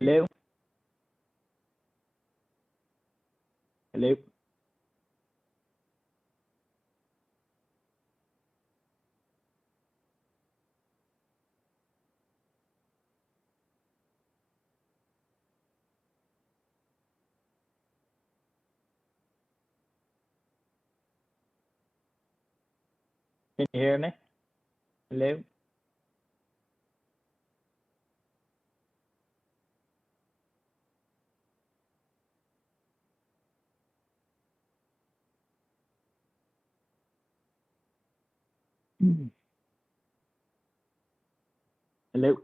Hello? Hello? Can you hear me? Hello? Hello?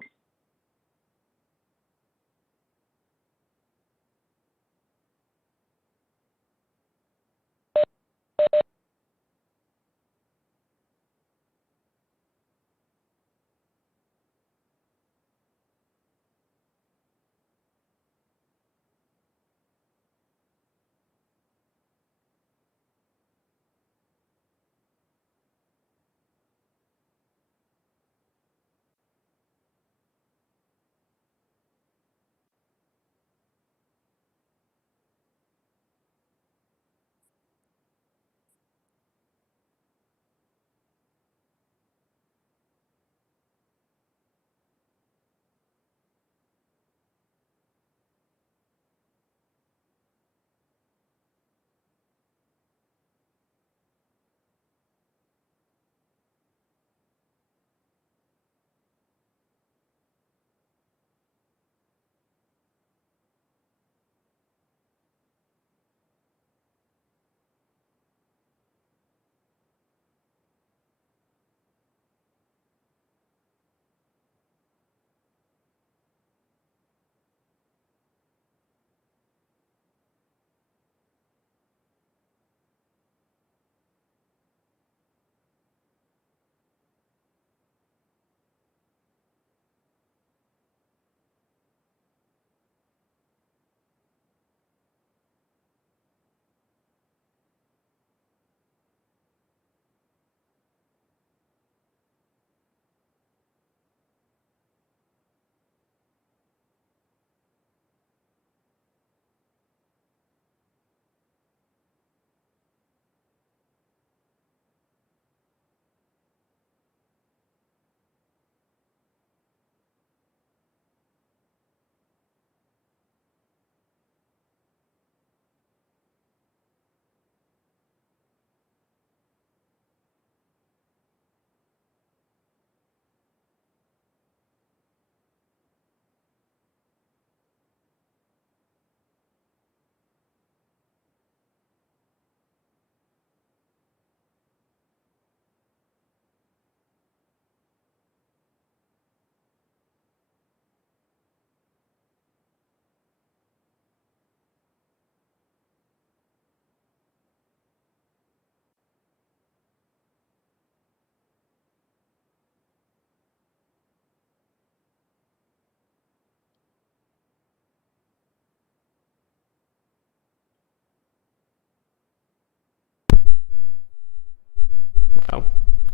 Wow.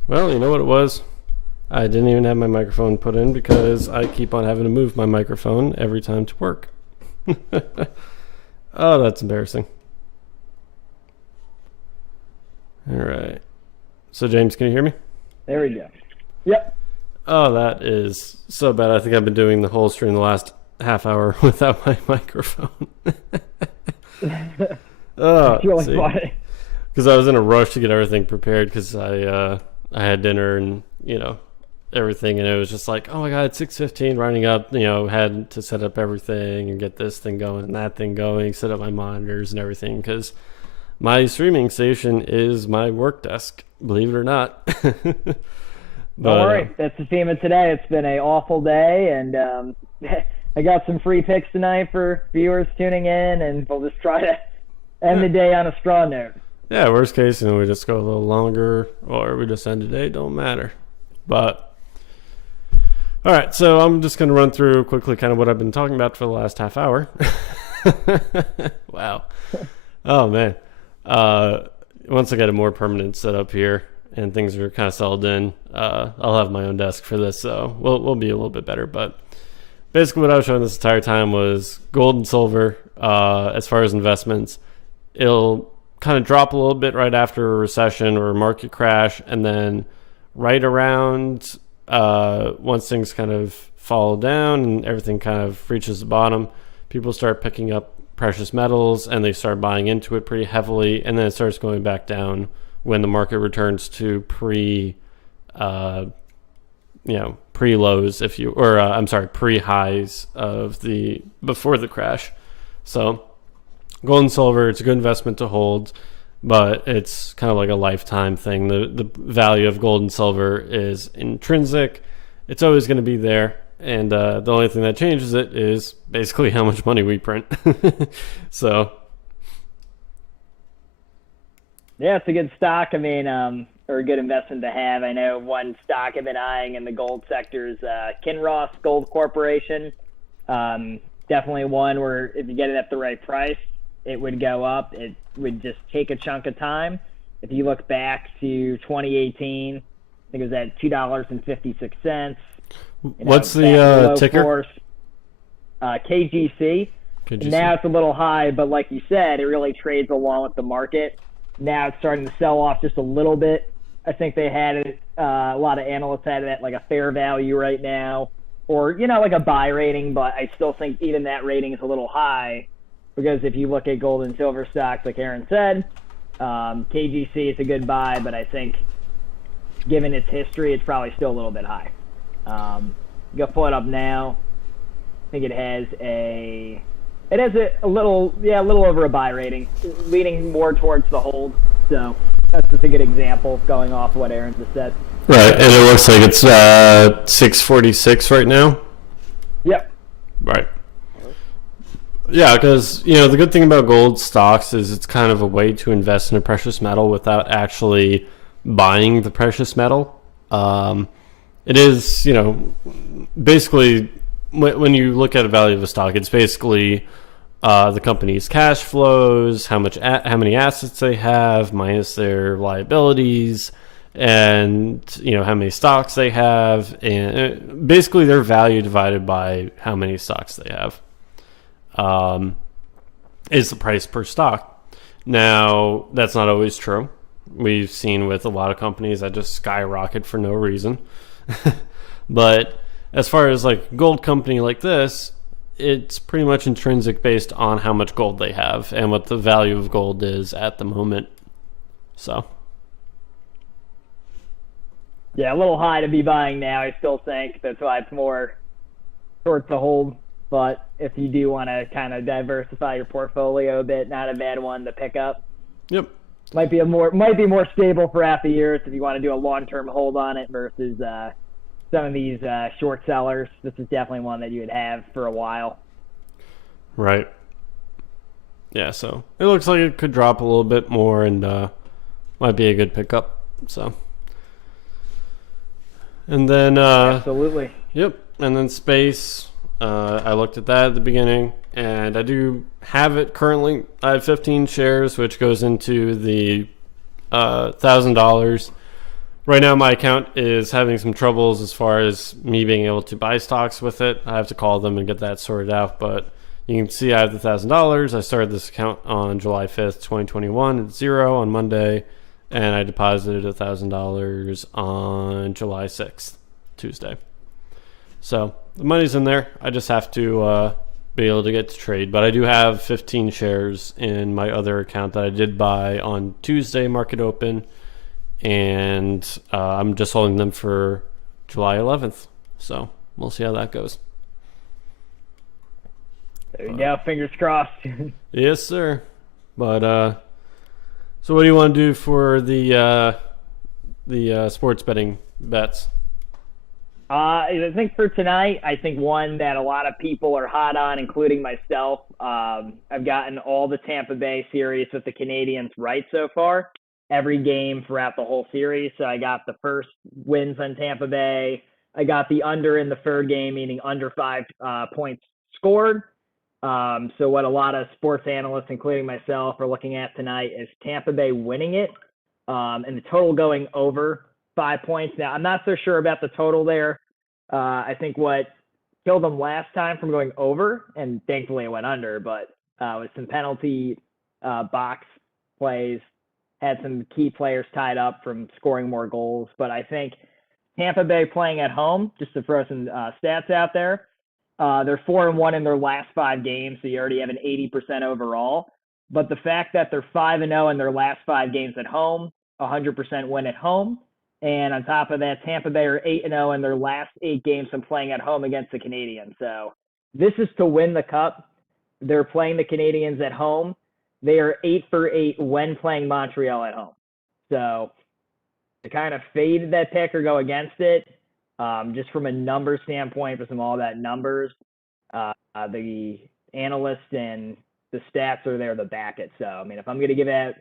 Well, you know what it was? I didn't even have my microphone put in because I keep on having to move my microphone every time to work. Oh, that's embarrassing. All right. So, James, can you hear me? There we go. Yep. Oh, that is so bad. I think I've been doing the whole stream the last half hour without my microphone. Oh, It's really funny. because I was in a rush to get everything prepared because I had dinner and everything, and it was just like, oh my god, it's 6:15, running up, had to set up everything and get this thing going and that thing going, set up my monitors and everything, because my streaming station is my work desk, believe it or not. Don't worry. That's the theme of today. It's been an awful day, and I got some free picks tonight for viewers tuning in, and we'll just try to end the day on a strong note. Yeah, worst case, we just go a little longer, or we just end the day, don't matter. But all right, so I'm just going to run through quickly kind of what I've been talking about for the last half hour. Wow. Oh, man. Once I get a more permanent setup here and things are kind of settled in, I'll have my own desk for this, so we'll be a little bit better. But basically what I was showing this entire time was gold and silver. As far as investments, it'll kind of drop a little bit right after a recession or a market crash, and then right around once things kind of fall down and everything kind of reaches the bottom, people start picking up precious metals and they start buying into it pretty heavily, and then it starts going back down when the market returns to pre lows, pre highs of the before the crash. So gold and silver, it's a good investment to hold, but it's kind of like a lifetime thing. The value of gold and silver is intrinsic. It's always going to be there. And the only thing that changes it is basically how much money we print. So. Yeah, it's a good stock. I mean, or a good investment to have. I know one stock I've been eyeing in the gold sector is Kinross Gold Corporation. Definitely one where if you get it at the right price, it would go up. It would just take a chunk of time. If you look back to 2018, I think it was at $2.56. What's the ticker? KGC. Now it's a little high, but like you said, it really trades along with the market. Now it's starting to sell off just a little bit. I think they had it, a lot of analysts had it at like a fair value right now, or, like a buy rating, but I still think even that rating is a little high, because if you look at gold and silver stocks, like Aaron said, KGC is a good buy, but I think given its history, it's probably still a little bit high. Go pull it up now. I think it has a little over a buy rating, leaning more towards the hold. So that's just a good example going off what Aaron just said. Right, and it looks like it's 646 right now. Yep. Right. Yeah, because the good thing about gold stocks is it's kind of a way to invest in a precious metal without actually buying the precious metal. It is, basically when you look at a value of a stock, it's basically the company's cash flows, how many assets they have minus their liabilities, and how many stocks they have, and basically their value divided by how many stocks they have is the price per stock. Now, that's not always true. We've seen with a lot of companies that just skyrocket for no reason. But as far as like gold company like this, it's pretty much intrinsic based on how much gold they have and what the value of gold is at the moment. So yeah, a little high to be buying now, I still think. That's why it's more short to hold. But if you do want to kind of diversify your portfolio a bit, not a bad one to pick up. Yep. Might be more stable for half the year if you want to do a long-term hold on it versus some of these short sellers. This is definitely one that you would have for a while. Right. Yeah, so it looks like it could drop a little bit more and might be a good pickup. So. And then absolutely. Yep. And then space. I looked at that at the beginning, and I do have it currently. I have 15 shares, which goes into the $1,000. Right now, my account is having some troubles as far as me being able to buy stocks with it. I have to call them and get that sorted out, but you can see I have the $1,000. I started this account on July 5th, 2021 at 0 on Monday, and I deposited $1,000 on July 6th, Tuesday. So the money's in there. I just have to be able to get to trade. But I do have 15 shares in my other account that I did buy on Tuesday market open, and I'm just holding them for July 11th. So we'll see how that goes. There you go. Fingers crossed. Yes, sir. But so what do you want to do for the sports betting bets? I think for tonight, I think one that a lot of people are hot on, including myself. I've gotten all the Tampa Bay series with the Canadians right so far, every game throughout the whole series. So I got the first wins on Tampa Bay. I got the under in the third game, meaning under 5 points scored. So what a lot of sports analysts, including myself, are looking at tonight is Tampa Bay winning it, and the total going over 5 points. Now, I'm not so sure about the total there. I think what killed them last time from going over, and thankfully it went under, but with some penalty box plays, had some key players tied up from scoring more goals. But I think Tampa Bay playing at home, just to throw some stats out there, they're 4-1 in their last 5 games, so you already have an 80% overall. But the fact that they're 5-0 in their last 5 games at home, 100% win at home, and on top of that, Tampa Bay are 8-0 in their last 8 games from playing at home against the Canadiens. So this is to win the Cup. They're playing the Canadiens at home. They are 8-for-8 when playing Montreal at home. So to kind of fade that pick or go against it, just from a number standpoint, for some all that numbers, the analysts and the stats are there to back it. So, I mean, if I'm going to give out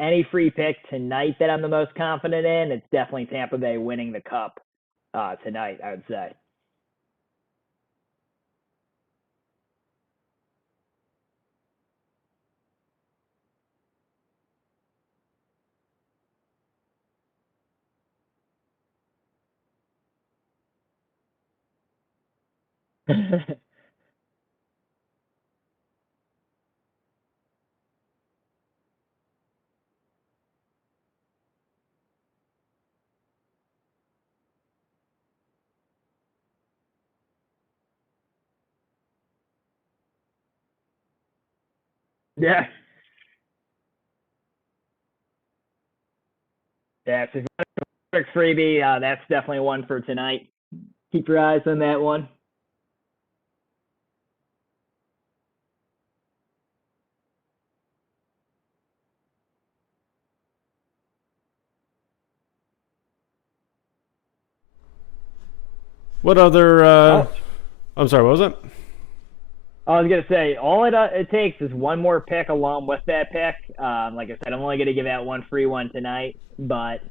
any free pick tonight that I'm the most confident in, it's definitely Tampa Bay winning the Cup tonight, I would say. Yeah. Yeah, so if you want a quick freebie, that's definitely one for tonight. Keep your eyes on that one. What other? I'm sorry. What was it? I was gonna say all it takes is one more pick along with that pick. Like I said, I'm only gonna give out one free one tonight, but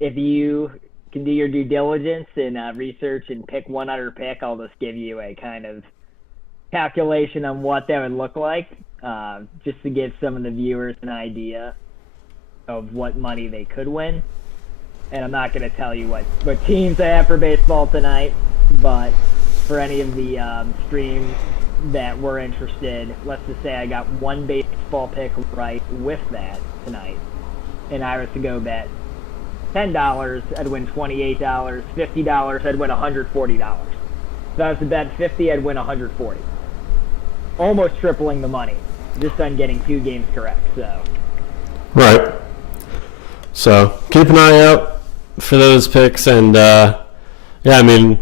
if you can do your due diligence and research and pick one other pick, I'll just give you a kind of calculation on what that would look like, just to give some of the viewers an idea of what money they could win. And I'm not gonna tell you what teams I have for baseball tonight, but for any of the stream that were interested, let's just say I got one baseball pick right with that tonight, and I was to go bet $10, I'd win $28, $50, I'd win $140. If I was to bet 50, I'd win 140. Almost tripling the money, just on getting 2 games correct. So right. So keep an eye out for those picks, and yeah, I mean,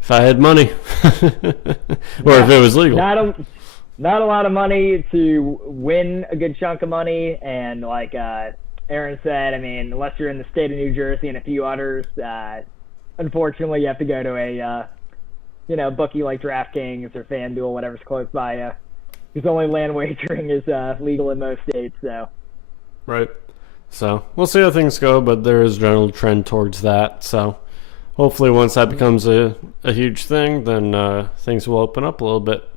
if I had money, or if it was legal. Not a lot of money to win a good chunk of money, and like Aaron said, I mean, unless you're in the state of New Jersey and a few others, unfortunately, you have to go to a bookie like DraftKings or FanDuel, whatever's close by you, because only land wagering is legal in most states. So right. So we'll see how things go, but there is a general trend towards that. So hopefully once that becomes a huge thing, then things will open up a little bit.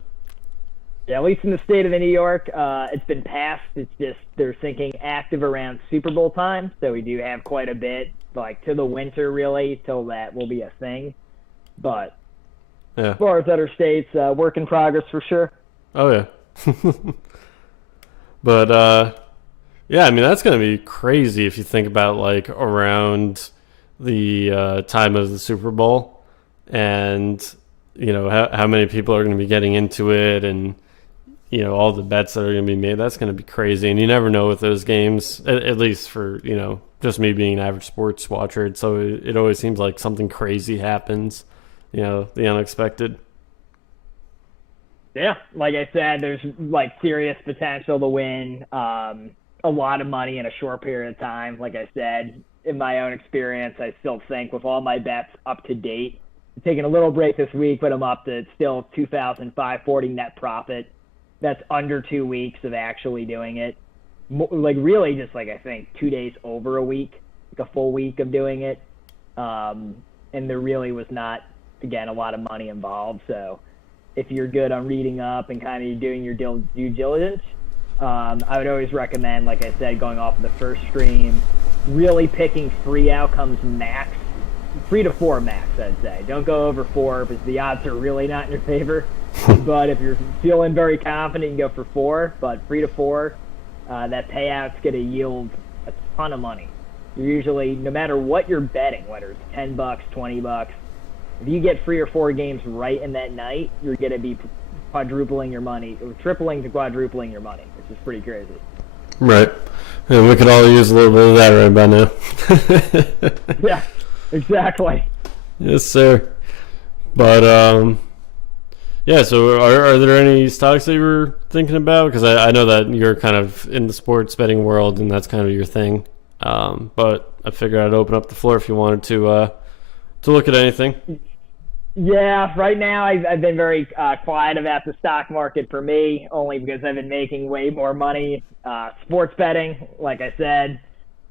Yeah, at least in the state of New York, it's been passed. It's just they're thinking active around Super Bowl time, so we do have quite a bit, like to the winter really, till that will be a thing. But yeah, as far as other states, work in progress for sure. Oh yeah. But yeah, I mean that's gonna be crazy if you think about like around the time of the Super Bowl, and you know how many people are going to be getting into it, and you know all the bets that are going to be made. That's going to be crazy, and you never know with those games. At least for just me being an average sports watcher, so it always seems like something crazy happens. The unexpected. Yeah, like I said, there's like serious potential to win a lot of money in a short period of time. Like I said, in my own experience, I still think with all my bets up to date, I'm taking a little break this week, but I'm up to still $2,540 net profit. That's under 2 weeks of actually doing it. Like really just like I think 2 days over a week, like a full week of doing it. And there really was not, again, a lot of money involved. So if you're good on reading up and kind of doing your due diligence, I would always recommend, like I said, going off of the first stream, really picking 3 outcomes max 3 to 4 max, I'd say. Don't go over 4 because the odds are really not in your favor. But if you're feeling very confident, you can go for 4. But 3 to 4, that payout's going to yield a ton of money. You're usually, no matter what you're betting, whether it's $10, $20, if you get 3 or 4 games right in that night, you're going to be quadrupling your money, or tripling to quadrupling your money, which is pretty crazy. Right. And we could all use a little bit of that right by now. Yeah, exactly. Yes, sir. But, yeah, so are there any stocks that you were thinking about? Because I know that you're kind of in the sports betting world, and that's kind of your thing. But I figured I'd open up the floor if you wanted to look at anything. Yeah, right now I've been very quiet about the stock market for me, only because I've been making way more money. Sports betting, like I said,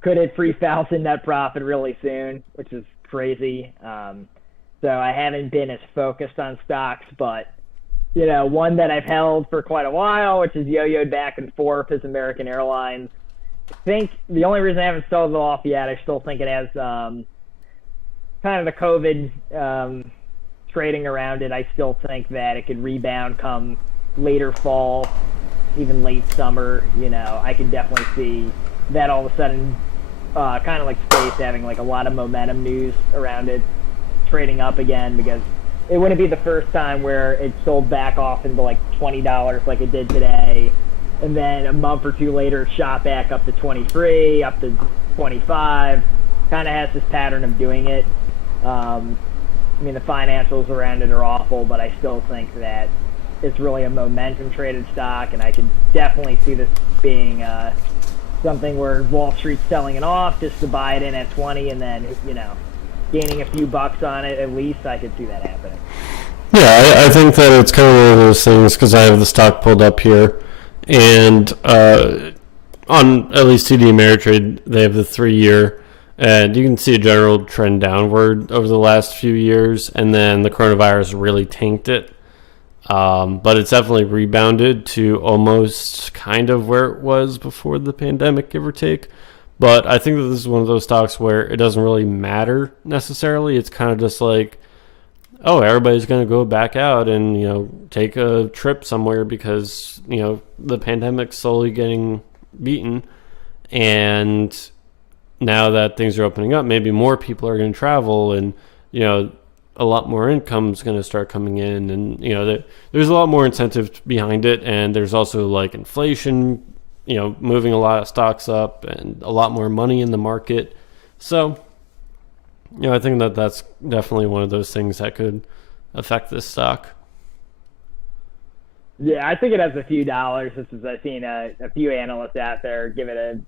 could hit 3,000 net profit really soon, which is crazy. So I haven't been as focused on stocks, but one that I've held for quite a while, which is yo-yoed back and forth, is American Airlines. I think the only reason I haven't sold it off yet, I still think it has kind of the COVID trading around it. I still think that it could rebound come later fall, even late summer. I could definitely see that all of a sudden, kind of like space, having like a lot of momentum news around it, trading up again, because it wouldn't be the first time where it sold back off into like $20 like it did today, and then a month or two later it shot back up to 23, up to 25. Kind of has this pattern of doing it. The financials around it are awful, but I still think that it's really a momentum traded stock, and I could definitely see this being something where Wall Street's selling it off just to buy it in at 20, and then gaining a few bucks on it. At least I could see that happening. Yeah, I think that it's kind of one of those things, because I have the stock pulled up here, and on at least TD Ameritrade, they have the 3-year. And you can see a general trend downward over the last few years, and then the coronavirus really tanked it. But it's definitely rebounded to almost kind of where it was before the pandemic, give or take. But I think that this is one of those stocks where it doesn't really matter necessarily. It's kind of just like, oh, everybody's going to go back out and, take a trip somewhere because, the pandemic's slowly getting beaten. And now that things are opening up, maybe more people are going to travel, and a lot more income is going to start coming in, and there's a lot more incentive behind it, and there's also like inflation, moving a lot of stocks up, and a lot more money in the market. So, I think that that's definitely one of those things that could affect this stock. Yeah, I think it has a few dollars. I've seen a few analysts out there give it a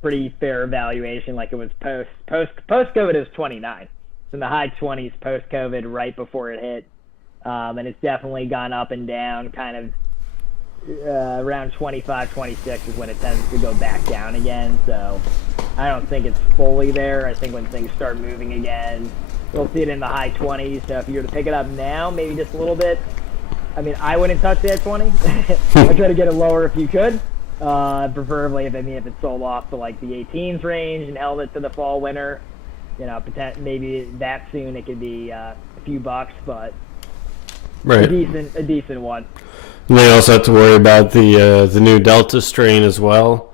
pretty fair valuation, like it was post-COVID. It was 29. It's in the high 20s post-COVID, right before it hit, and it's definitely gone up and down. Kind of around 25, 26 is when it tends to go back down again. So I don't think it's fully there. I think when things start moving again, you'll see it in the high 20s. So if you were to pick it up now, maybe just a little bit. I wouldn't touch that 20. I'd try to get it lower if you could. Preferably if it sold off to like the 18s range and held it to the fall winter, maybe that soon it could be a few bucks, but right. a decent one. And they also have to worry about the new Delta strain as well,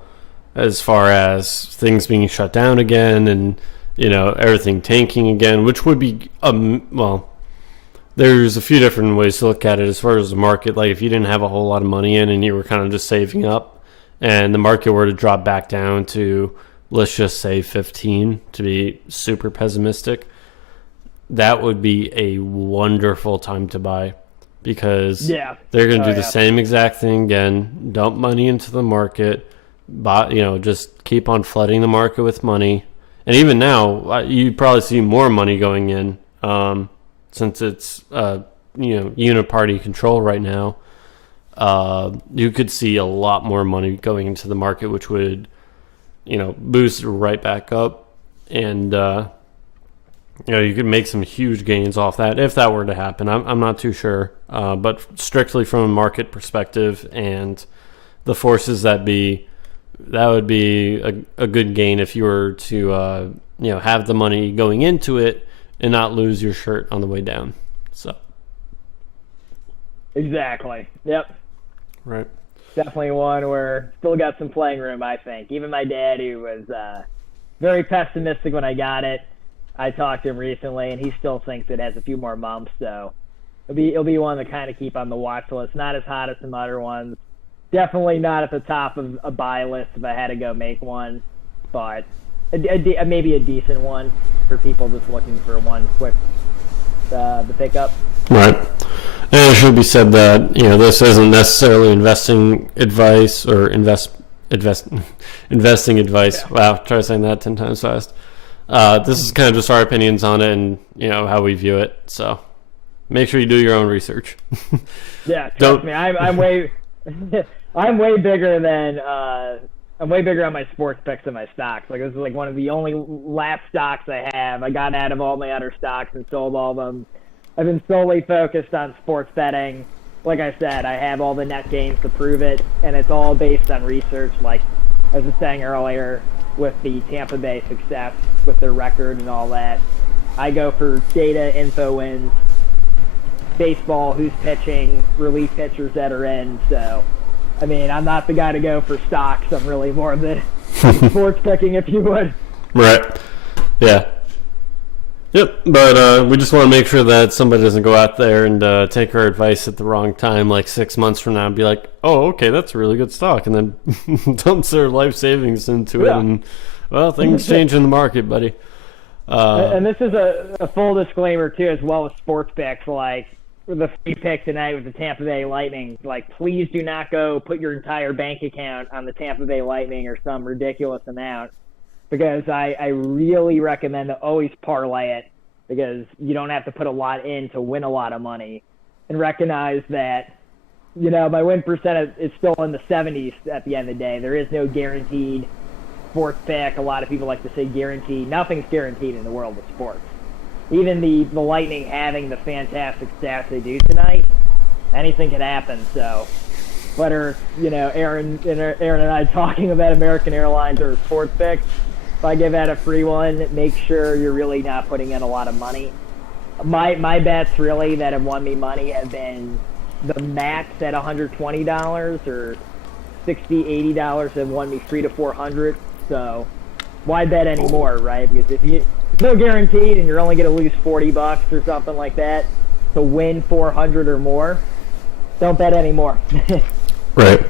as far as things being shut down again, and everything tanking again, which would be there's a few different ways to look at it as far as the market. Like if you didn't have a whole lot of money in and you were kind of just saving up, and the market were to drop back down to, let's just say 15, to be super pessimistic, that would be a wonderful time to buy, because they're going to do the same exact thing again, dump money into the market, just keep on flooding the market with money. And even now, you probably see more money going in, since it's, uniparty control right now. You could see a lot more money going into the market, which would, boost it right back up. And, you could make some huge gains off that if that were to happen. I'm not too sure. But strictly from a market perspective and the forces that would be a good gain if you were to, have the money going into it and not lose your shirt on the way down. So. Exactly. Yep. Right. Definitely one where still got some playing room, I think. Even my dad, who was very pessimistic when I got it, I talked to him recently, and he still thinks it has a few more months. So it'll be one to kind of keep on the watch list. Not as hot as some other ones. Definitely not at the top of a buy list if I had to go make one, but maybe a decent one for people just looking for one quick the pickup. Right. And it should be said that, this isn't necessarily investing advice or investing advice. Yeah. Wow, try saying that 10 times fast. This is kind of just our opinions on it and, how we view it. So make sure you do your own research. Yeah, trust me. I'm way I'm way bigger than I'm way bigger on my sports picks than my stocks. Like, this is like one of the only lap stocks I have. I got out of all my other stocks and sold all of them. I've been solely focused on sports betting. Like I said, I have all the net gains to prove it, and it's all based on research. Like I was just saying earlier with the Tampa Bay success with their record and all that. I go for data, info wins, baseball, who's pitching, relief pitchers that are in. So, I mean, I'm not the guy to go for stocks. I'm really more of the sports picking, if you would. Right. Yeah. Yep, but we just want to make sure that somebody doesn't go out there and take our advice at the wrong time, like 6 months from now, and be like, oh, okay, that's a really good stock, and then dumps their life savings into it, and, well, things change in the market, buddy. And this is a full disclaimer, too, as well as sports picks, like the free pick tonight with the Tampa Bay Lightning. Like, please do not go put your entire bank account on the Tampa Bay Lightning or some ridiculous amount. Because I really recommend to always parlay it, because you don't have to put a lot in to win a lot of money, and recognize that, my win percent is still in the 70s at the end of the day. There is no guaranteed sports pick. A lot of people like to say guaranteed. Nothing's guaranteed in the world of sports. Even the Lightning having the fantastic stats they do tonight, anything could happen. So whether, Aaron and I talking about American Airlines or sports picks, if I give out a free one, make sure you're really not putting in a lot of money. My bets really that have won me money have been the max at $120 or $60, $80 have won me $300 to $400. So why bet anymore, right? Because it's no guaranteed, and you're only going to lose $40 or something like that to win 400 or more, don't bet anymore. Right.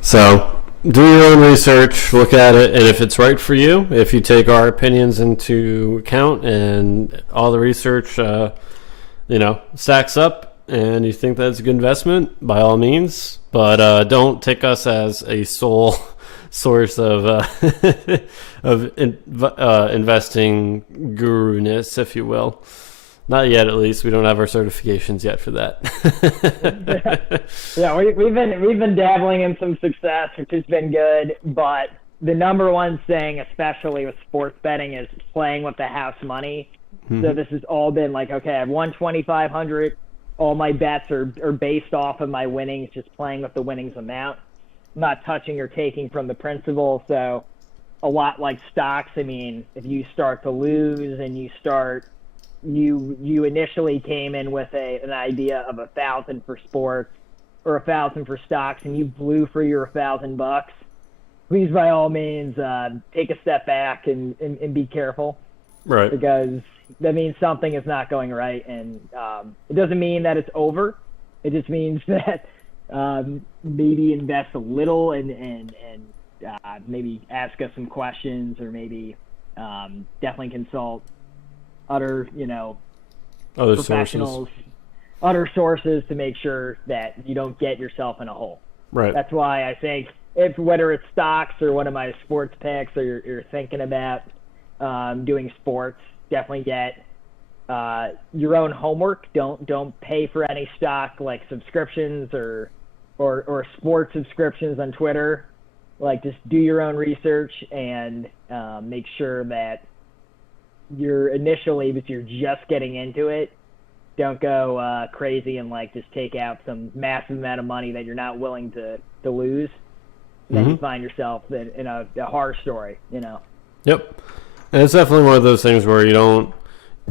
So do your own research, look at it, and if it's right for you, if you take our opinions into account and all the research, stacks up, and you think that's a good investment, by all means. But don't take us as a sole source of investing guru-ness, if you will. Not yet, at least. We don't have our certifications yet for that. Yeah, we've been dabbling in some success, which has been good. But the number one thing, especially with sports betting, is playing with the house money. Mm-hmm. So this has all been like, okay, I've won 2,500. All my bets are based off of my winnings, just playing with the winnings amount. I'm not touching or taking from the principal. So a lot like stocks, I mean, if you start to lose and you initially came in with an idea of 1,000 for sports or 1,000 for stocks, and you blew for your $1,000, please by all means take a step back and be careful, right? Because that means something is not going right, and it doesn't mean that it's over. It just means that maybe invest a little and maybe ask us some questions, or maybe definitely consult other professionals, other sources, to make sure that you don't get yourself in a hole. Right. That's why I think whether it's stocks or one of my sports picks, or you're thinking about doing sports, definitely get your own homework. Don't pay for any stock like subscriptions or sports subscriptions on Twitter. Like, just do your own research and make sure that you're just getting into it, don't go crazy and just take out some massive amount of money that you're not willing to lose. Then you find yourself in a horror story, Yep. And it's definitely one of those things where you don't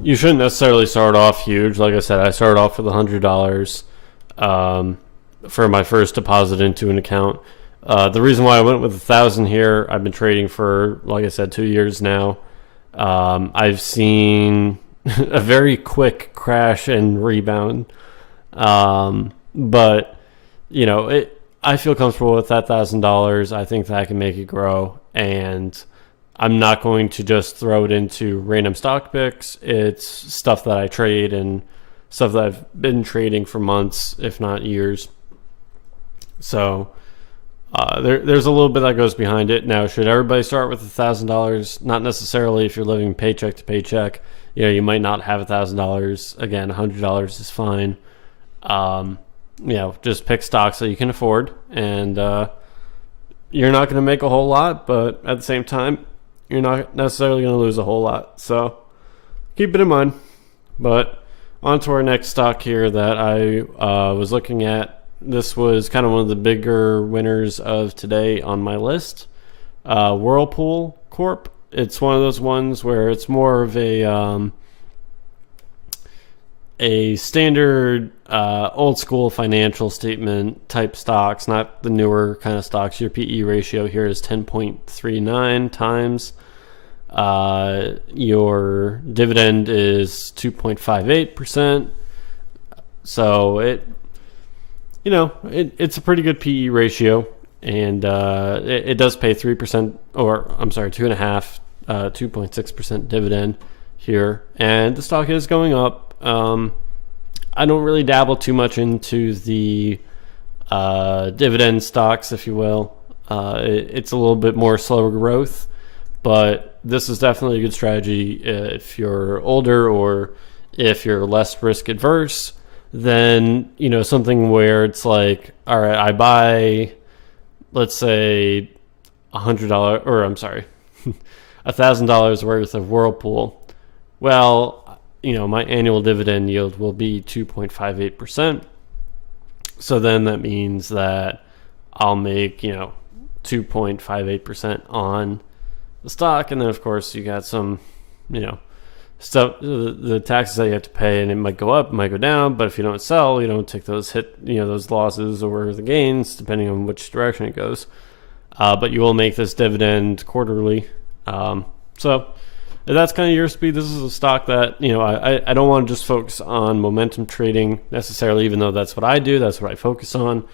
You shouldn't necessarily start off huge. Like I said, I started off with $100 for my first deposit into an account. The reason why I went with 1,000 here, I've been trading for, like I said, 2 years now. I've seen a very quick crash and rebound. But I feel comfortable with that $1,000. I think that I can make it grow, and I'm not going to just throw it into random stock picks. It's stuff that I trade and stuff that I've been trading for months, if not years. So there's a little bit that goes behind it. Now, should everybody start with $1,000? Not necessarily. If you're living paycheck to paycheck, you might not have $1,000. Again, $100 is fine. Just pick stocks that you can afford, and you're not going to make a whole lot, but at the same time, you're not necessarily going to lose a whole lot. So keep it in mind. But on to our next stock here that I was looking at. This was kind of one of the bigger winners of today on my list. Whirlpool Corp. It's one of those ones where it's more of a standard old school financial statement type stocks, not the newer kind of stocks. Your PE ratio here is 10.39 times. Your dividend is 2.58%. So it's a pretty good PE ratio, and it does pay 3%, or I'm sorry, 2.6% dividend here, and the stock is going up. I don't really dabble too much into the dividend stocks, if you will. It's a little bit more slower growth, but this is definitely a good strategy if you're older or if you're less risk adverse. Then something where it's like, all right, I buy, let's say $1,000 worth of Whirlpool. Well, my annual dividend yield will be 2.58%. So then that means that I'll make 2.58% on the stock, and then of course you got some stuff, the taxes that you have to pay, and it might go up, it might go down, but if you don't sell, you don't take those those losses or the gains, depending on which direction it goes. But you will make this dividend quarterly. So if that's kind of your speed, this is a stock that, I don't want to just focus on momentum trading necessarily, even though that's what I do, that's what I focus on.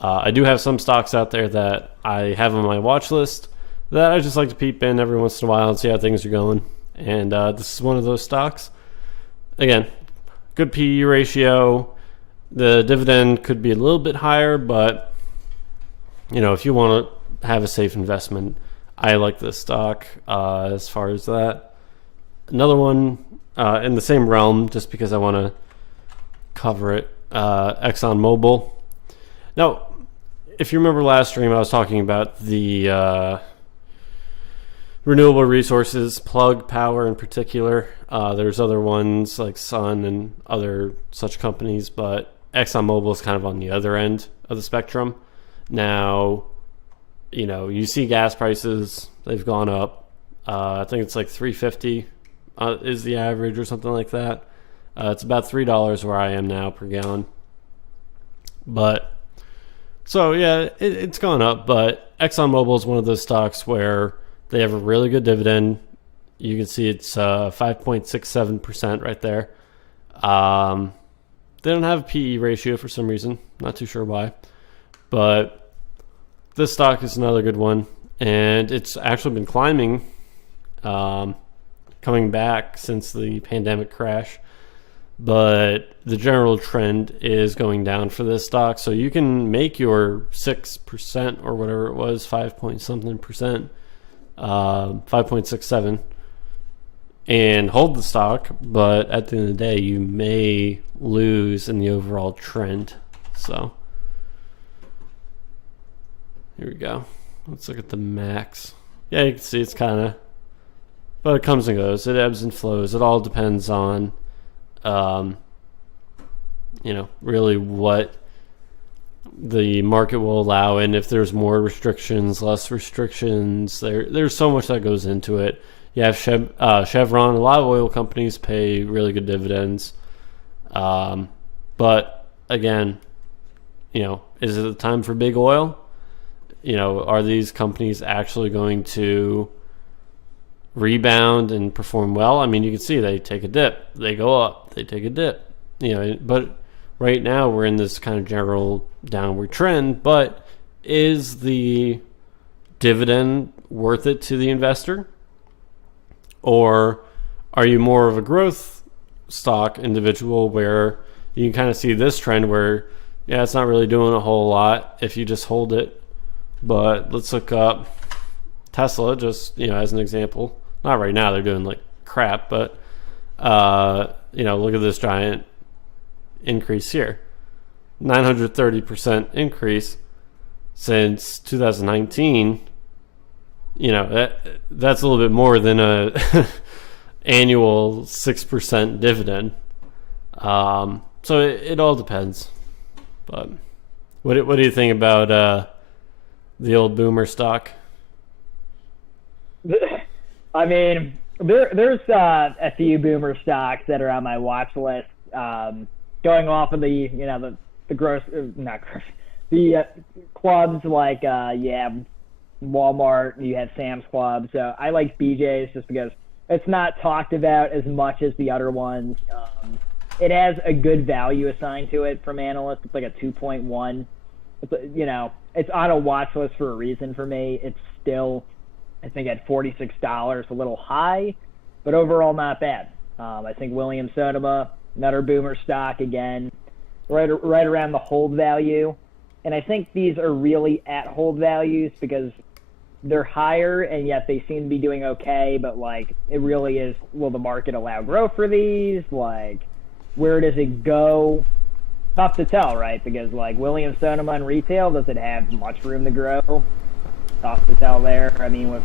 I do have some stocks out there that I have on my watch list that I just like to peep in every once in a while and see how things are going. And this is one of those stocks. Again, good PE ratio. The dividend could be a little bit higher, but if you want to have a safe investment, I like this stock as far as that. Another one in the same realm, just because I want to cover it, ExxonMobil. Now, if you remember last stream, I was talking about the renewable resources, Plug Power in particular. There's other ones like Sun and other such companies, but ExxonMobil is kind of on the other end of the spectrum. Now, you see gas prices, they've gone up. I think it's like $3.50 is the average or something like that. It's about $3 where I am now per gallon. But, so yeah, it's gone up, but ExxonMobil is one of those stocks where they have a really good dividend. You can see it's 5.67% right there. They don't have a PE ratio for some reason. Not too sure why. But this stock is another good one. And it's actually been climbing, coming back since the pandemic crash. But the general trend is going down for this stock. So you can make your 6% or whatever it was, 5 point something percent. 5.67 and hold the stock, but at the end of the day you may lose in the overall trend. So here we go. Let's look at the max. Yeah, you can see it's kind of, but it comes and goes, it ebbs and flows. It all depends on really what the market will allow, and if there's more restrictions, less restrictions. There's so much that goes into it. You have Chevron. A lot of oil companies pay really good dividends. But again, is it the time for big oil? Are these companies actually going to rebound and perform well? I mean, you can see they take a dip, they go up, they take a dip. But right now we're in this kind of general downward trend. But is the dividend worth it to the investor? Or are you more of a growth stock individual where you can kind of see this trend where, it's not really doing a whole lot if you just hold it. But let's look up Tesla, just, as an example. Not right now, they're doing like crap, but, look at this giant increase here. 930% increase since 2019. That's a little bit more than a annual 6% dividend. So it all depends. But what do you think about the old boomer stock? I mean, there's a few boomer stocks that are on my watch list. Going off of the clubs like Walmart, you have Sam's Club. So I like BJ's just because it's not talked about as much as the other ones. It has a good value assigned to it from analysts. It's like a 2.1. It's on a watch list for a reason for me. It's still, I think, at $46, a little high, but overall not bad. I think Williams-Sonoma, another boomer stock, again, right around the hold value. And I think these are really at hold values because they're higher and yet they seem to be doing okay. But it really is, will the market allow growth for these? Where does it go? Tough to tell, right? Because Williams-Sonoma in retail, does it have much room to grow? Tough to tell there. I mean, with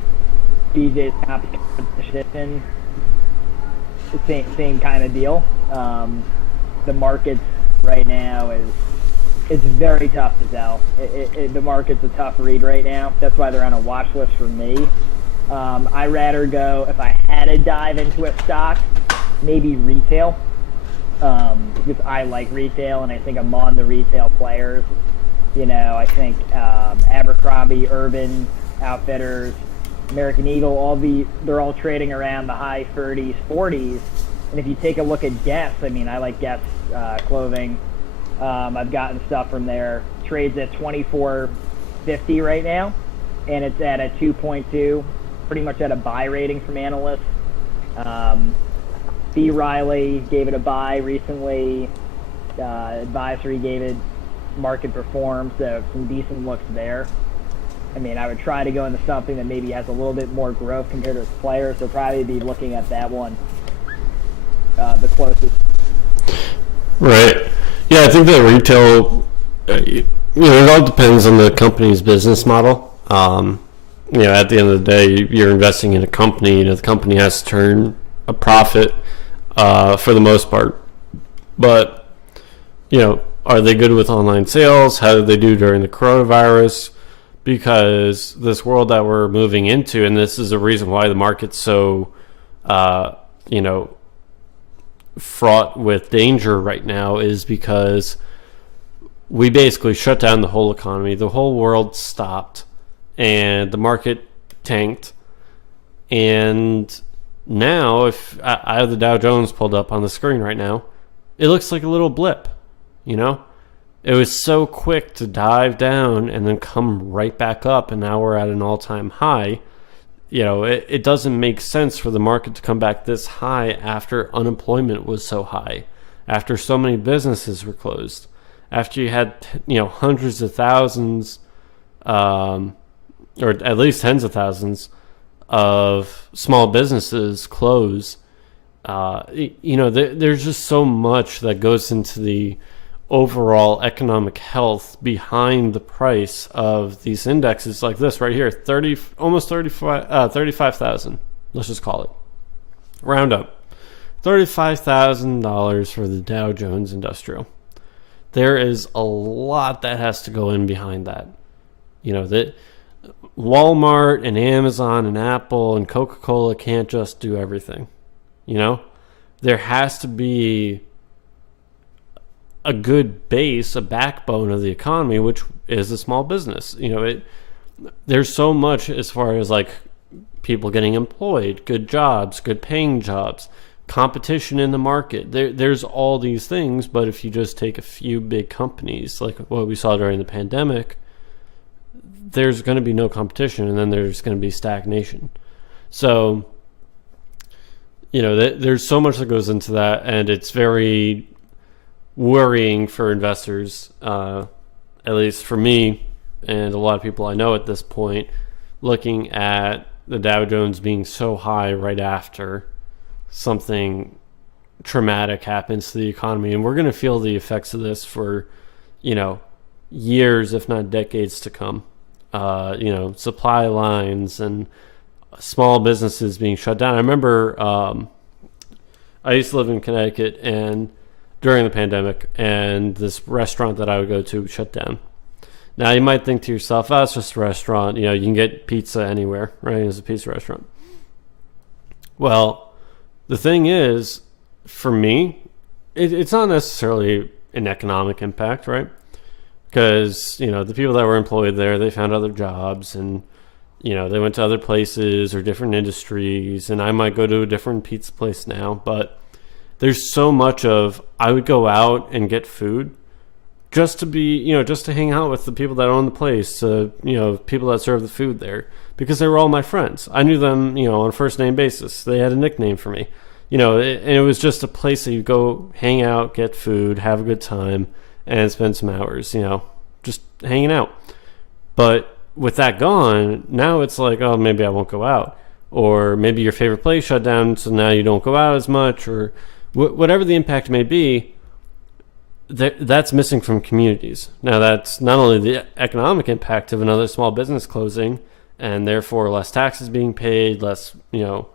BJ's competition, same kind of deal. The market right now it's very tough to tell. The market's a tough read right now. That's why they're on a watch list for me. I'd rather go, if I had to dive into a stock, maybe retail. Because I like retail and I think I'm on the retail players. I think Abercrombie, Urban Outfitters, American Eagle, they're all trading around the high 30s, 40s. And if you take a look at Guess, I mean, I like Guess clothing. I've gotten stuff from there. Trades at $24.50 right now, and it's at a 2.2, pretty much at a buy rating from analysts. B. Riley gave it a buy recently. Advisory gave it market perform, so some decent looks there. I mean, I would try to go into something that maybe has a little bit more growth compared to its players, so probably be looking at that one the closest. Right. Yeah, I think that retail, it all depends on the company's business model. At the end of the day, you're investing in a company. The company has to turn a profit for the most part. But, are they good with online sales? How did they do during the coronavirus? Because this world that we're moving into, and this is a reason why the market's so, fraught with danger right now, is because we basically shut down the whole economy. The whole world stopped and the market tanked. And now, if I have the Dow Jones pulled up on the screen right now, it looks like a little blip. It was so quick to dive down and then come right back up, and now we're at an all-time high. It doesn't make sense for the market to come back this high after unemployment was so high, after so many businesses were closed, after you had hundreds of thousands, or at least tens of thousands of small businesses close. There's just so much that goes into the overall economic health behind the price of these indexes like this right here. 35,000. Let's just call it. Round up. $35,000 for the Dow Jones Industrial. There is a lot that has to go in behind that. Walmart and Amazon and Apple and Coca-Cola can't just do everything. You know, there has to be a good base, a backbone of the economy, which is a small business. You know, there's so much as far as like people getting employed, good jobs, good paying jobs, competition in the market. There's all these things, but if you just take a few big companies, like what we saw during the pandemic, there's going to be no competition, and then there's going to be stagnation. So, you know, there's so much that goes into that, and it's very worrying for investors, at least for me and a lot of people I know at this point, looking at the Dow Jones being so high right after something traumatic happens to the economy. And we're going to feel the effects of this for, you know, years, if not decades to come. You know, supply lines and small businesses being shut down. I remember I used to live in Connecticut, and during the pandemic, and this restaurant that I would go to shut down. Now, you might think to yourself, oh, it's just a restaurant. You know, you can get pizza anywhere, right? It's a pizza restaurant. Well, the thing is, for me, it's not necessarily an economic impact, right? Because, you know, the people that were employed there, they found other jobs, and, you know, they went to other places or different industries, and I might go to a different pizza place now, but there's so much of, I would go out and get food just to be, you know, just to hang out with the people that own the place, you know, people that serve the food there, because they were all my friends. I knew them, you know, on a first name basis. They had a nickname for me, you know, and it was just a place that you go hang out, get food, have a good time, and spend some hours, you know, just hanging out. But with that gone, now it's like, oh, maybe I won't go out, or maybe your favorite place shut down, so now you don't go out as much, or whatever the impact may be. That's missing from communities. Now, that's not only the economic impact of another small business closing, and therefore less taxes being paid, less, you know,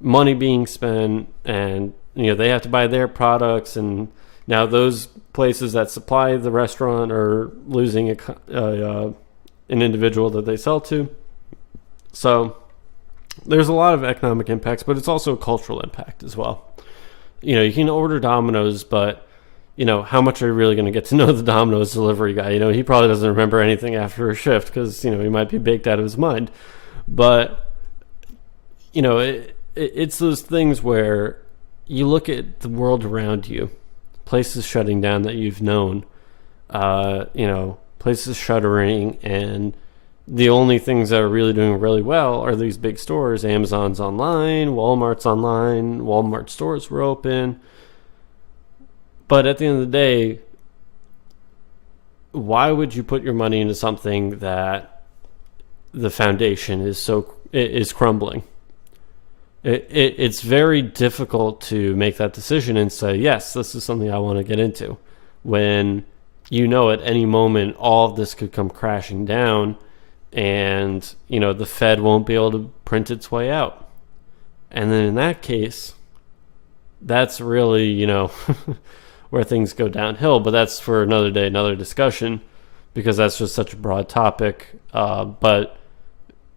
money being spent, and, you know, they have to buy their products, and now those places that supply the restaurant are losing an individual that they sell to. So there's a lot of economic impacts, but it's also a cultural impact as well. You know, you can order Domino's, but, you know, how much are you really going to get to know the Domino's delivery guy? You know, he probably doesn't remember anything after a shift because, you know, he might be baked out of his mind. But, you know, it's those things where you look at the world around you, places shutting down that you've known, you know, places shuttering, and the only things that are really doing really well are these big stores. Amazon's online, Walmart's online, Walmart stores were open. But at the end of the day, why would you put your money into something that the foundation is crumbling? It's very difficult to make that decision and say, yes, this is something I want to get into, when you know at any moment all of this could come crashing down, and, you know, the Fed won't be able to print its way out. And then in that case, that's really, you know, where things go downhill. But that's for another day, another discussion, because that's just such a broad topic. But,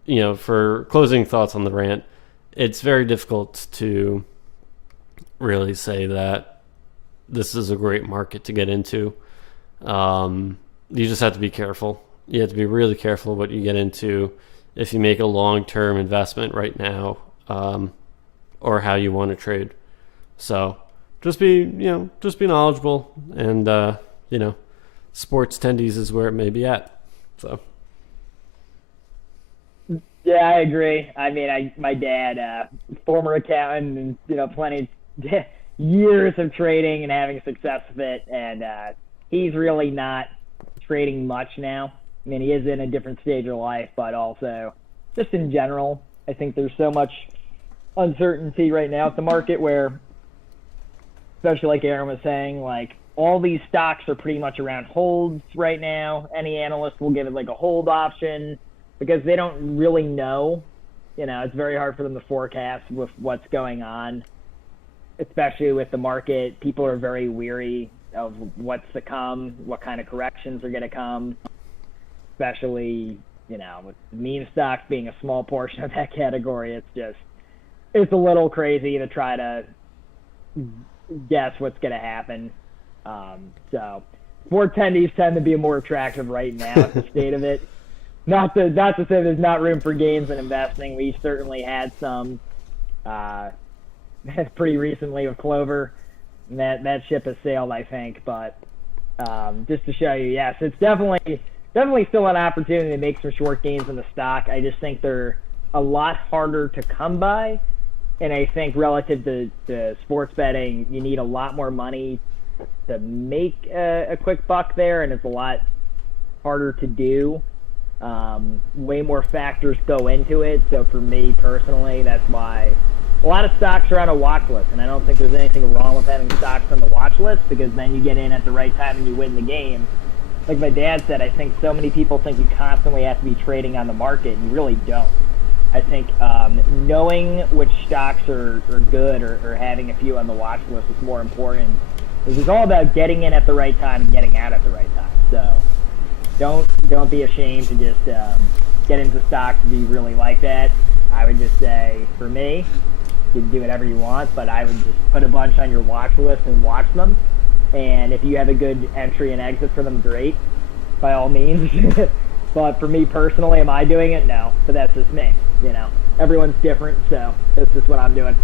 you know, for closing thoughts on the rant, it's very difficult to really say that this is a great market to get into. You just have to be careful. You have to be really careful what you get into if you make a long-term investment right now, or how you want to trade. So just be knowledgeable, and, you know, sports tendies is where it may be at. So. Yeah, I agree. I mean, my dad, former accountant, and, you know, plenty years of trading and having success with it, and he's really not trading much now. I mean, he is in a different stage of life, but also just in general, I think there's so much uncertainty right now at the market where, especially like Aaron was saying, like, all these stocks are pretty much around holds right now. Any analyst will give it like a hold option because they don't really know. You know, it's very hard for them to forecast with what's going on, especially with the market. People are very weary of what's to come, what kind of corrections are going to come, especially with meme stocks being a small portion of that category, it's a little crazy to try to guess what's going to happen. So sport attendees tend to be more attractive right now at the state of it. Not to say there's not room for gains in investing. We certainly had some pretty recently with Clover. And that ship has sailed, I think. But just to show you, yes, it's definitely still an opportunity to make some short gains in the stock. I just think they're a lot harder to come by. And I think relative to sports betting, you need a lot more money to make a quick buck there, and it's a lot harder to do. Way more factors go into it. So for me personally, that's why a lot of stocks are on a watch list, and I don't think there's anything wrong with having stocks on the watch list, because then you get in at the right time and you win the game. Like my dad said, I think so many people think you constantly have to be trading on the market, and you really don't. I think knowing which stocks are good or having a few on the watch list is more important. It's all about getting in at the right time and getting out at the right time. So don't be ashamed to just get into stocks if you really like that. I would just say, for me, you can do whatever you want, but I would just put a bunch on your watch list and watch them. And if you have a good entry and exit for them, great, by all means. But for me personally, am I doing it? No, but that's just me. Everyone's different, so that's just what I'm doing.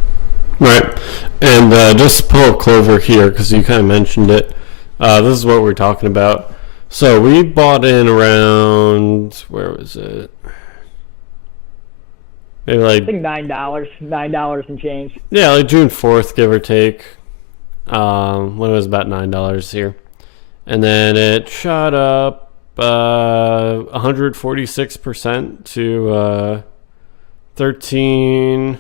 Right. And just to pull up Clover here, because you kind of mentioned it, this is what we're talking about. So we bought in around, where was it? Maybe I think $9 and change. Yeah, like June 4th, give or take. When it was about $9 here. And then it shot up 146% to 13.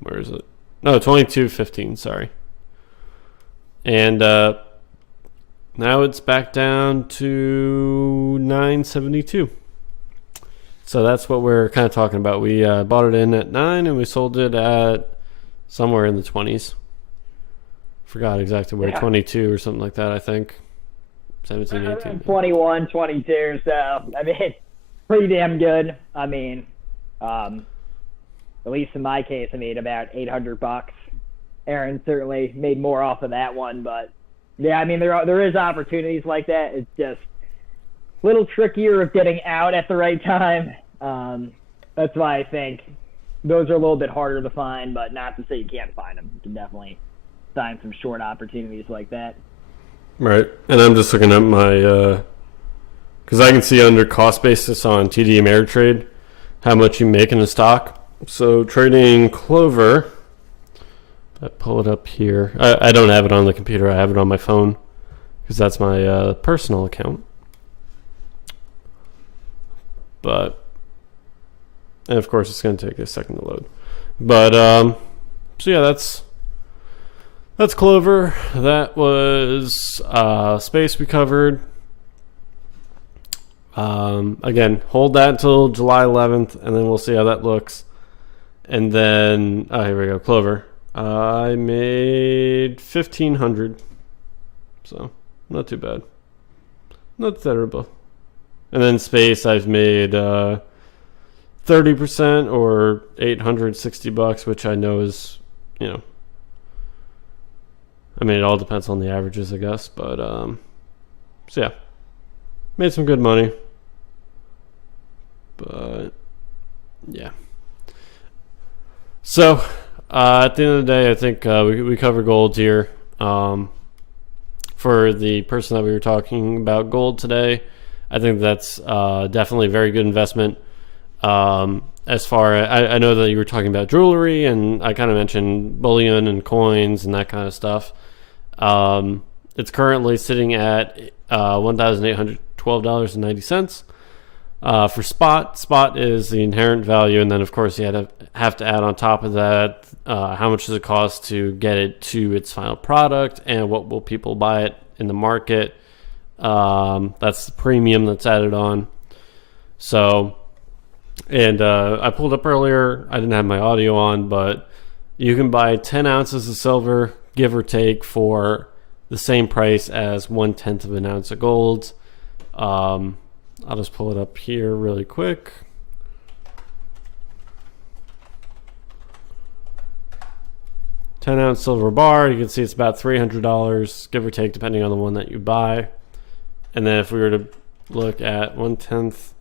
Where is it? No, 22.15. Sorry. And now it's back down to 9.72. So that's what we're kind of talking about. We bought it in at 9 and we sold it at somewhere in the 20s. Forgot exactly where, 22 or something like that, I think. 17, 18. 21, 22, so, I mean, pretty damn good. I mean, at least in my case, I made about $800. Aaron certainly made more off of that one, but, yeah, I mean, there is opportunities like that. It's just a little trickier of getting out at the right time. That's why I think those are a little bit harder to find, but not to say you can't find them. You can definitely find some short opportunities like that. Right. And I'm just looking at my, because I can see under cost basis on TD Ameritrade how much you make in a stock. So trading Clover, I pull it up here. I don't have it on the computer. I have it on my phone because that's my personal account. But, and of course it's going to take a second to load. But, so yeah, that's Clover. That was Space we covered. Again, hold that until July 11th, and then we'll see how that looks. And then, here we go, Clover. I made $1,500, so not too bad. Not terrible. And then Space, I've made 30% or $860, which I know is, I mean, it all depends on the averages, I guess. But, so yeah, made some good money. But, yeah. So, at the end of the day, I think we cover gold here. For the person that we were talking about gold today, I think that's definitely a very good investment. As far as I know that you were talking about jewelry, and I kind of mentioned bullion and coins and that kind of stuff. It's currently sitting at $1,812.90. For spot is the inherent value, and then of course you have to add on top of that how much does it cost to get it to its final product, and what will people buy it in the market. That's the premium that's added on. So, and I pulled up earlier, I didn't have my audio on, but you can buy 10 ounces of silver, give or take, for the same price as 1/10 of an ounce of gold. I'll just pull it up here really quick. $10-ounce silver bar, you can see it's about $300, give or take, depending on the one that you buy. And then if we were to look at 1/10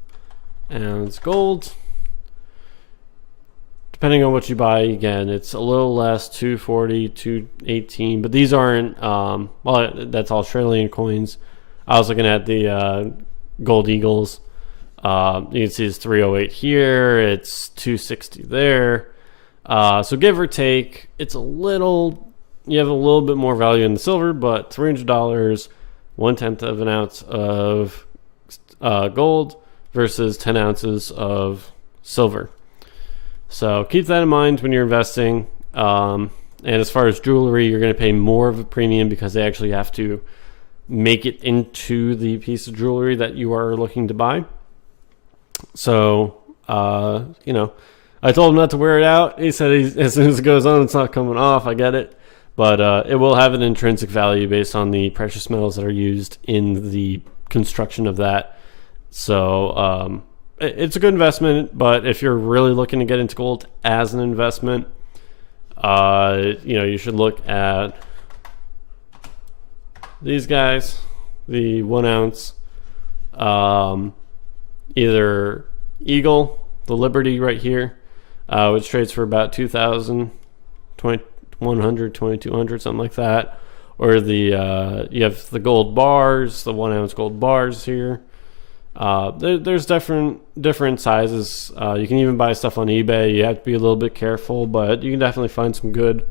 ounce gold, depending on what you buy, again, it's a little less, $240, $218, but these aren't, well, that's Australian coins. I was looking at the Gold Eagles. You can see it's 308 here, it's 260 there. So give or take, it's a little, you have a little bit more value in the silver, but $300, 1/10 of an ounce of gold versus 10 ounces of silver. So keep that in mind when you're investing. And as far as jewelry, you're going to pay more of a premium because they actually have to make it into the piece of jewelry that you are looking to buy. So, you know, I told him not to wear it out. He said as soon as it goes on, it's not coming off. I get it. But it will have an intrinsic value based on the precious metals that are used in the construction of that. So it's a good investment. But if you're really looking to get into gold as an investment, you know, you should look at these guys, the 1 ounce, either Eagle, the Liberty right here, which trades for about 2,000, 2,100, 2,200, something like that. Or the you have the gold bars, the 1 ounce gold bars here. There's different sizes. You can even buy stuff on eBay. You have to be a little bit careful, but you can definitely find some good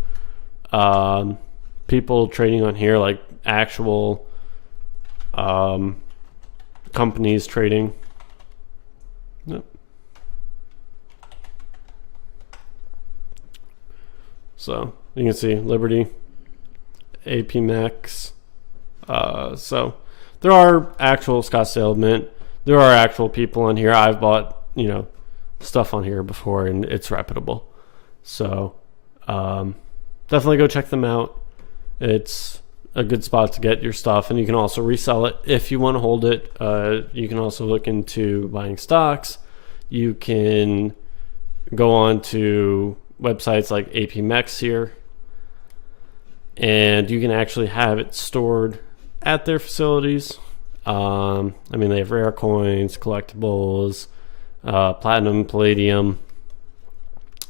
people trading on here, like actual companies trading. Yep. So you can see Liberty, APMEX. So there are actual Scottsdale Mint. There are actual people on here. I've bought, you know, stuff on here before, and it's reputable. So definitely go check them out. It's a good spot to get your stuff, and you can also resell it if you want to hold it. You can also look into buying stocks. You can go on to websites like APMEX here, and you can actually have it stored at their facilities. I mean, they have rare coins, collectibles, platinum, palladium.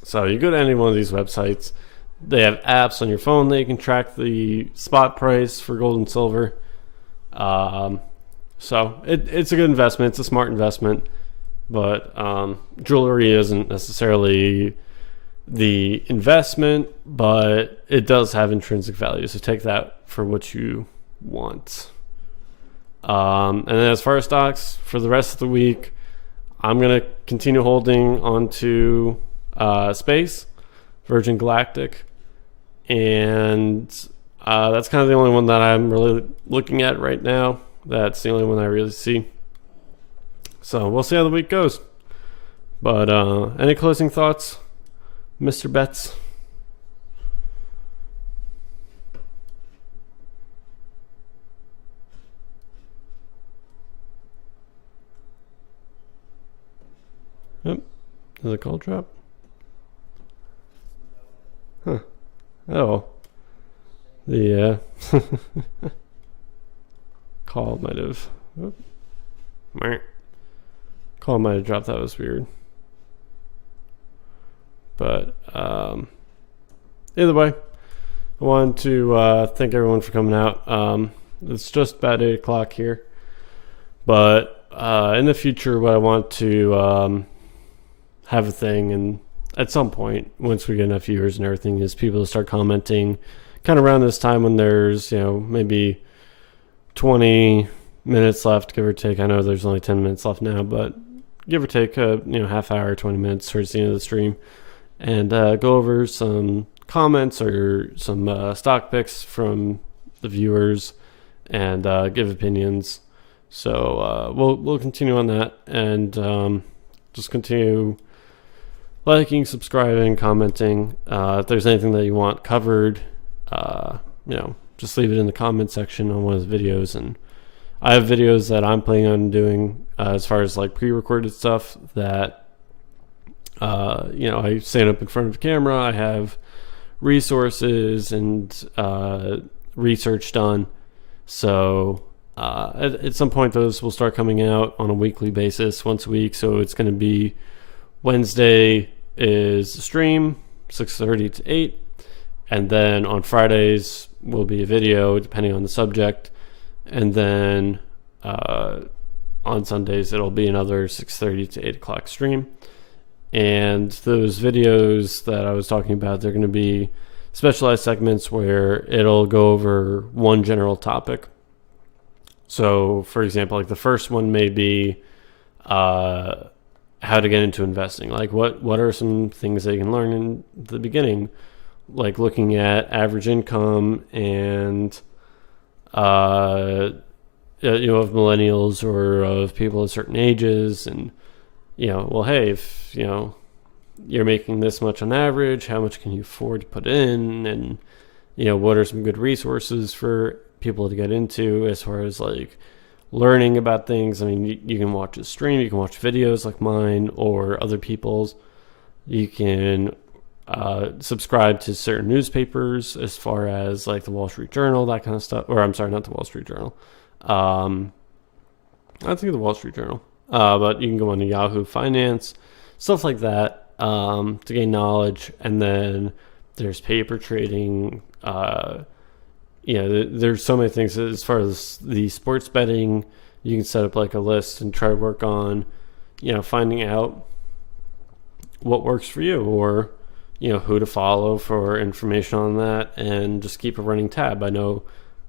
So you go to any one of these websites. They have apps on your phone that you can track the spot price for gold and silver. So it's a good investment. It's a smart investment. But jewelry isn't necessarily the investment, but it does have intrinsic value. So take that for what you want. And then as far as stocks, for the rest of the week, I'm going to continue holding onto Space, Virgin Galactic. And that's kind of the only one that I'm really looking at right now. That's the only one I really see. So we'll see how the week goes. But any closing thoughts, Mr. Betts? Yep. Is it call drop? Huh. Oh. The call might have. Call might have dropped. That was weird. But either way, I wanted to thank everyone for coming out. It's just about 8 o'clock here. But in the future, what I want to have a thing, and at some point, once we get enough viewers and everything, is people to start commenting kind of around this time when there's, you know, maybe 20 minutes left, give or take. I know there's only 10 minutes left now, but give or take, you know, half hour, 20 minutes towards the end of the stream, and go over some comments or some stock picks from the viewers and give opinions. So we'll continue on that, and just continue liking, subscribing, commenting. If there's anything that you want covered, you know, just leave it in the comment section on one of the videos, and I have videos that I'm planning on doing as far as like pre-recorded stuff that, I stand up in front of the camera. I have resources and research done. So at some point, those will start coming out on a weekly basis, once a week. So it's going to be Wednesday is the stream, 6:30 to 8. And then on Fridays will be a video, depending on the subject. And then on Sundays, it'll be another 6:30 to 8 o'clock stream. And those videos that I was talking about, they're going to be specialized segments where it'll go over one general topic. So, for example, like the first one may be how to get into investing. Like what are some things they can learn in the beginning, like looking at average income and of millennials or of people of certain ages, and hey, if you're making this much on average, how much can you afford to put in, and what are some good resources for people to get into as far as like learning about things. I mean, you can watch a stream, you can watch videos like mine or other people's. You can subscribe to certain newspapers as far as like the Wall Street Journal, that kind of stuff. Or I'm sorry, not the Wall Street Journal. I think the Wall Street Journal. But you can go on to Yahoo Finance, stuff like that, to gain knowledge. And then there's paper trading. There's so many things as far as the sports betting. You can set up like a list and try to work on, finding out what works for you, or, who to follow for information on that, and just keep a running tab. I know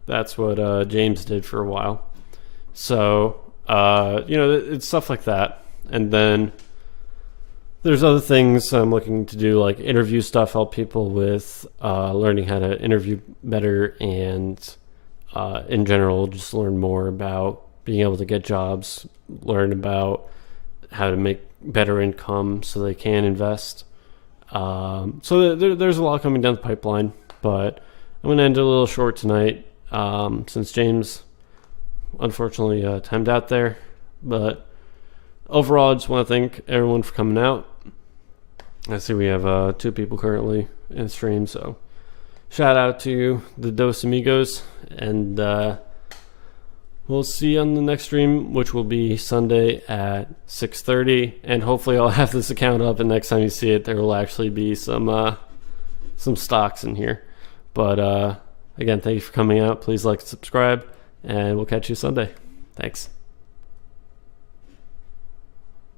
that's what James did for a while. So, it's stuff like that. And then there's other things I'm looking to do, like interview stuff, help people with learning how to interview better, and in general, just learn more about being able to get jobs, learn about how to make better income so they can invest. So there's a lot coming down the pipeline, but I'm going to end it a little short tonight since James unfortunately timed out there. But overall, I just want to thank everyone for coming out. I see we have 2 people currently in the stream, so shout out to the Dos Amigos, and we'll see you on the next stream, which will be Sunday at 6:30, and hopefully I'll have this account up, and next time you see it, there will actually be some stocks in here. But again, thank you for coming out. Please like and subscribe, and we'll catch you Sunday. Thanks.